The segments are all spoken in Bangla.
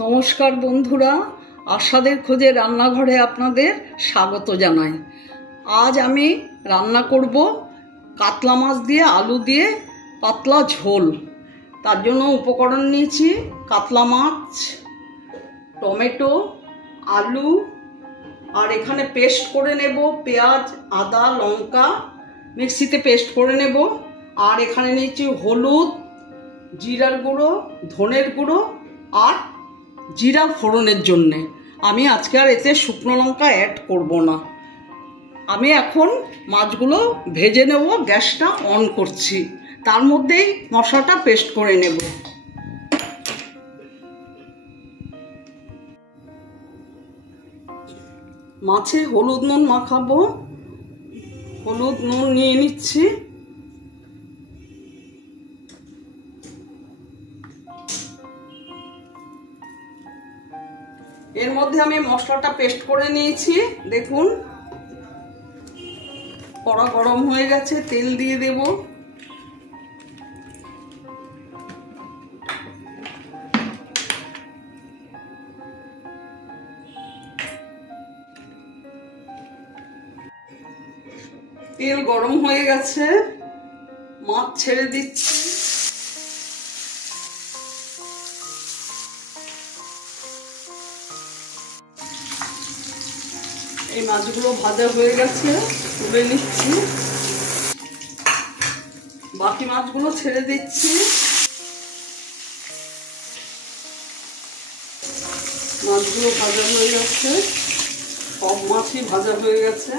নমস্কার বন্ধুরা, আশাদের খোঁজে রান্নাঘরে আপনাদের স্বাগত জানাই। আজ আমি রান্না করব কাতলা মাছ দিয়ে আলু দিয়ে পাতলা ঝোল। তার জন্য উপকরণ নিয়েছি কাতলা মাছ, টমেটো, আলু, আর এখানে পেস্ট করে নেব পেঁয়াজ, আদা, লঙ্কা মিক্সিতে পেস্ট করে নেব। আর এখানে নিয়েছি হলুদ, জিরার গুঁড়ো, ধনের গুঁড়ো আর জিরা ফোড়নের জন্যে। আমি আজকে আর এতে শুকনো লঙ্কা অ্যাড করব না। আমি এখন মাছগুলো ভেজে নেব, গ্যাসটা অন করছি। তার মধ্যেই মশলাটা পেস্ট করে নেব। মাছে হলুদ নুন মাখাবো। হলুদ নুন নিয়ে নিচ্ছি। এর মধ্যে আমি মশলাটা পেস্ট করে নিয়েছি। দেখুন কড়া গরম হয়ে গেছে, তেল দিয়ে দেব। তেল গরম হয়ে গেছে, মাছ ছেড়ে দিচ্ছি। এই মাছগুলো ভাজা হয়ে গেছে, তুলে নিচ্ছি। বাকি মাছগুলো ছেড়ে দিচ্ছি। মাছগুলো ভাজা হয়ে গেছে, সব মাছই ভাজা হয়ে গেছে।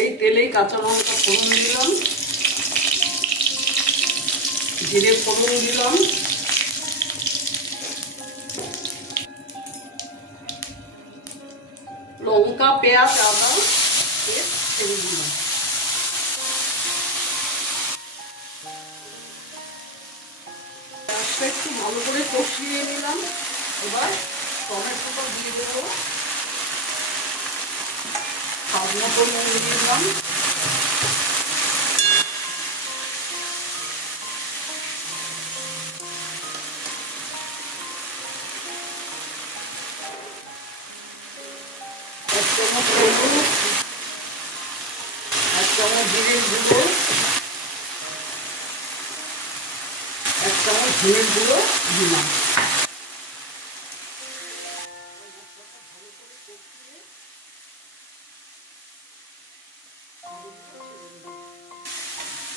এই তেলেই কাঁচা লঙ্কা ফোড়ন দিলাম, জিরে ফোড়ন দিলাম, লঙ্কা, পেঁয়াজ, আদা ছেড়ে দিলাম। পেঁয়াজটা একটু ভালো করে কষিয়ে নিলাম। এবার টমেটোটা দিয়ে দেবো, স্বাদ মতো নুন দিয়ে দিলাম। এক চামচ হলুদ, এক চামচ জিরের গুঁড়ো, এক চামচ ধনের গুঁড়ো দিলাম।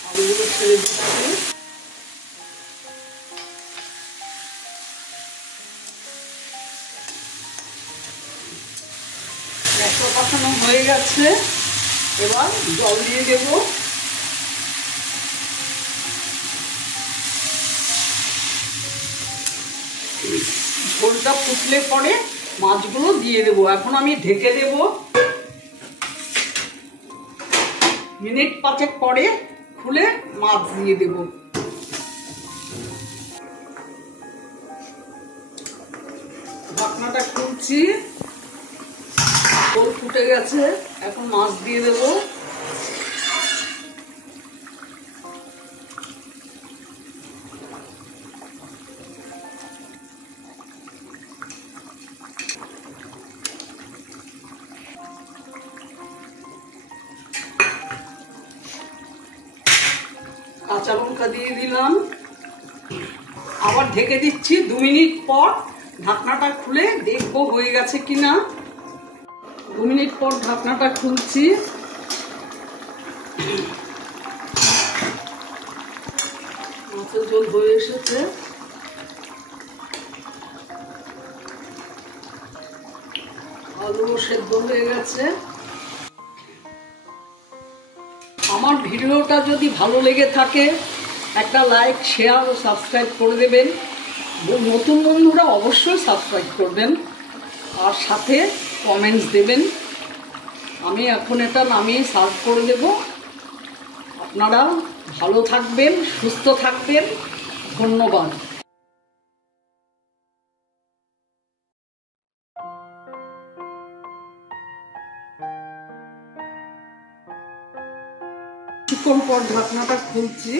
আলুগুলো ছেড়ে দিচ্ছি। মশলা কষানো হয়ে গেছে, এবার জল দিয়ে দেব। ঝোলটা ফুটলে পরে মাছগুলো দিয়ে দেব। এখন আমি ঢেকে দেব। মিনিট 5 পরে খুলে মাছ দিয়ে দেব। ঢাকনাটা খুলছি, ঝোল ফুটে গেছে। এখন মাছ দিয়ে দেব। কাঁচা লঙ্কা দিয়ে দিলাম। আবার ঢেকে দিচ্ছি। 2 মিনিট পর ঢাকনাটা খুলে দেখবো হয়ে গেছে কিনা। 2 মিনিট পর ঢাকনাটা খুলছি। মাছের ঝোল হয়ে এসেছে। আলু সেদ্ধ হয়ে গেছে। আমার ভিডিওটা যদি ভালো লেগে থাকে একটা লাইক, শেয়ার ও সাবস্ক্রাইব করে দেবেন। নতুন বন্ধুরা অবশ্যই সাবস্ক্রাইব করবেন আর সাথে কমেন্টস দেবেন। আমি এখন এটা নামিয়ে সার্ভ করে দেব। আপনারা ভালো থাকবেন, সুস্থ থাকবেন। ধন্যবাদ। কিছুক্ষণ পর ঢাকনাটা খুলছি।